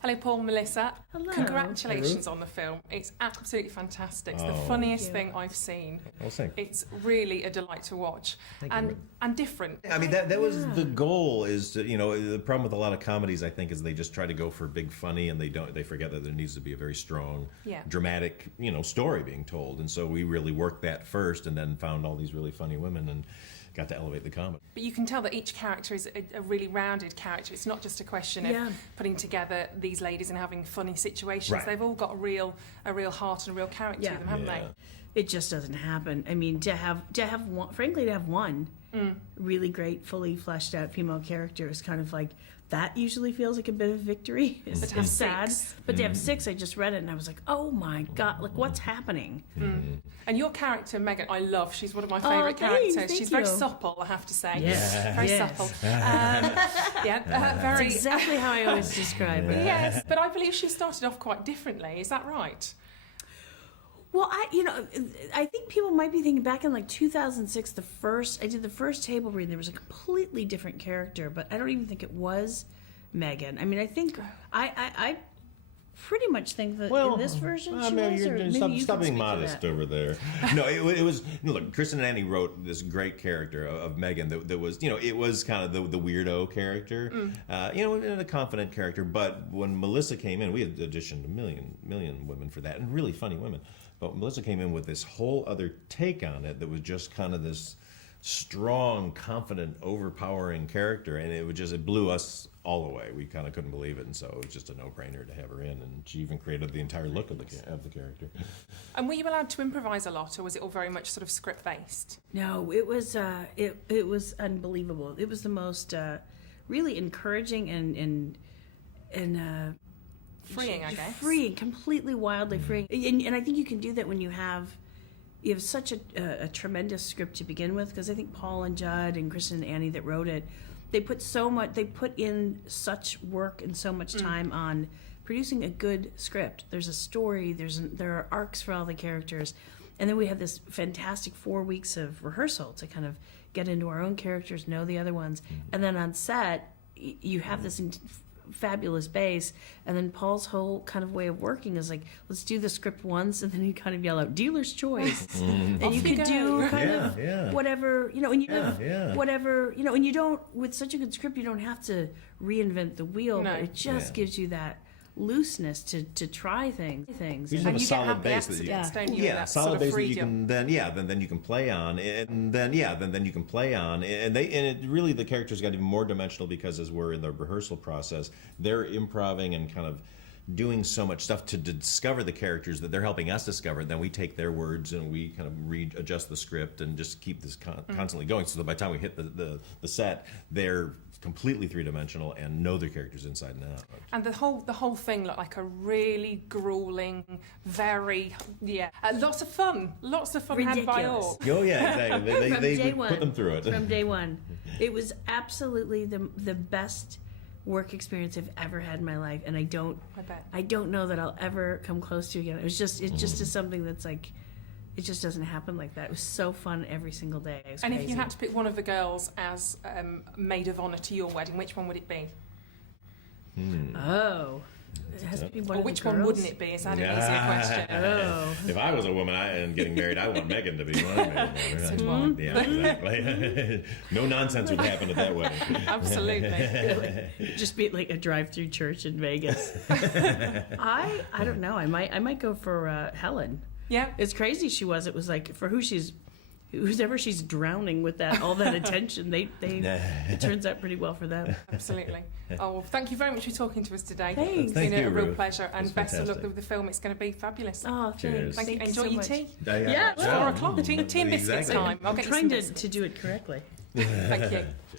Hello, Paul, Melissa. Hello. Congratulations on the film. It's absolutely fantastic. It's the funniest thing I've seen. Well, thank you. It's really a delight to watch. And different. I mean, that was the goal. Is to, the problem with a lot of comedies, I think, is they just try to go for big funny, and they forget that there needs to be a very strong, dramatic, story being told. And so we really worked that first, and then found all these really funny women and got to elevate the comedy. But you can tell that each character is a really rounded character. It's not just a question of putting together these ladies and having funny situations. Right. They've all got a real heart and a real character to them, haven't they? It just doesn't happen. I mean, to have one, frankly, to have one really great, fully fleshed out female character is kind of like, that usually feels like a bit of victory. It's sad. But to have 6, I just read it and I was like, oh my God, like what's happening? And your character, Megan, I love. She's one of my favourite characters. She's very supple, I have to say. Very supple. Very. That's exactly how I always describe her. Yes, but I believe she started off quite differently. Is that right? Well, I think people might be thinking back in like 2006, I did the first table read, and there was a completely different character, but I don't even think it was Megan. I mean, I think I pretty much think that in this version she was, or maybe you stop can being speak to modest that. over there. No, it was. Look, Kristen and Annie wrote this great character of Megan that was, it was kind of the weirdo character, and a confident character. But when Melissa came in, we had auditioned a million women for that, and really funny women. But Melissa came in with this whole other take on it that was just kind of this strong, confident, overpowering character, and it blew us all away. We kind of couldn't believe it, and so it was just a no-brainer to have her in. And she even created the entire look of the character. And were you allowed to improvise a lot, or was it all very much sort of script-based? No, it was it was unbelievable. It was the most really encouraging and freeing, I guess. Freeing, completely wildly freeing. And I think you can do that when you have such a tremendous script to begin with, because I think Paul and Judd and Kristen and Annie that wrote it, they put in such work and so much time on producing a good script. There's a story, there are arcs for all the characters, and then we had this fantastic 4 weeks of rehearsal to kind of get into our own characters, know the other ones, and then on set you have this fabulous base, and then Paul's whole kind of way of working is like, let's do the script once, and then you kind of yell out dealer's choice, and you could do kind of whatever, and you have whatever, and you don't, with such a good script, you don't have to reinvent the wheel, but it just gives you that looseness to try things. You just have a solid base that you solid base that you can then you can play on, and then you can play on, and it really, the characters got even more dimensional, because as we're in the rehearsal process, they're improvising and kind of doing so much stuff to discover the characters that they're helping us discover. Then we take their words and we kind of readjust the script and just keep this constantly going, so that by the time we hit the set, they're completely three-dimensional and know their characters inside and out. And the whole thing looked like a really grueling, very lots of fun had by all. Oh yeah, exactly. They put them through it from day one. It was absolutely the best work experience I've ever had in my life, and I don't know that I'll ever come close to again. It just is something that's like, it just doesn't happen like that. It was so fun every single day. It was crazy. If you had to pick one of the girls as maid of honour to your wedding, which one would it be? Oh. It has to be one or of which the one girls? wouldn't it be? Is that an easier question? Oh. If I was a woman and getting married, I want Megan to be one. Yeah, exactly. No nonsense would happen at that wedding. Absolutely. Just be like a drive-through church in Vegas. I don't know. I might go for Helen. Yeah. It's crazy she was. It was like, for whoever she's drowning with all that attention, it turns out pretty well for them. Absolutely. Oh, well, thank you very much for talking to us today. Thanks. It's been a real Ruth. pleasure, and best of luck fantastic. with the film. It's going to be fabulous. Oh, Cheers. Thank you. Thank Enjoy so your much. tea. Yeah, It's 4 o'clock. Tea and biscuits Exactly. time. I'll I'm get you trying some biscuits. to do it correctly. Thank you.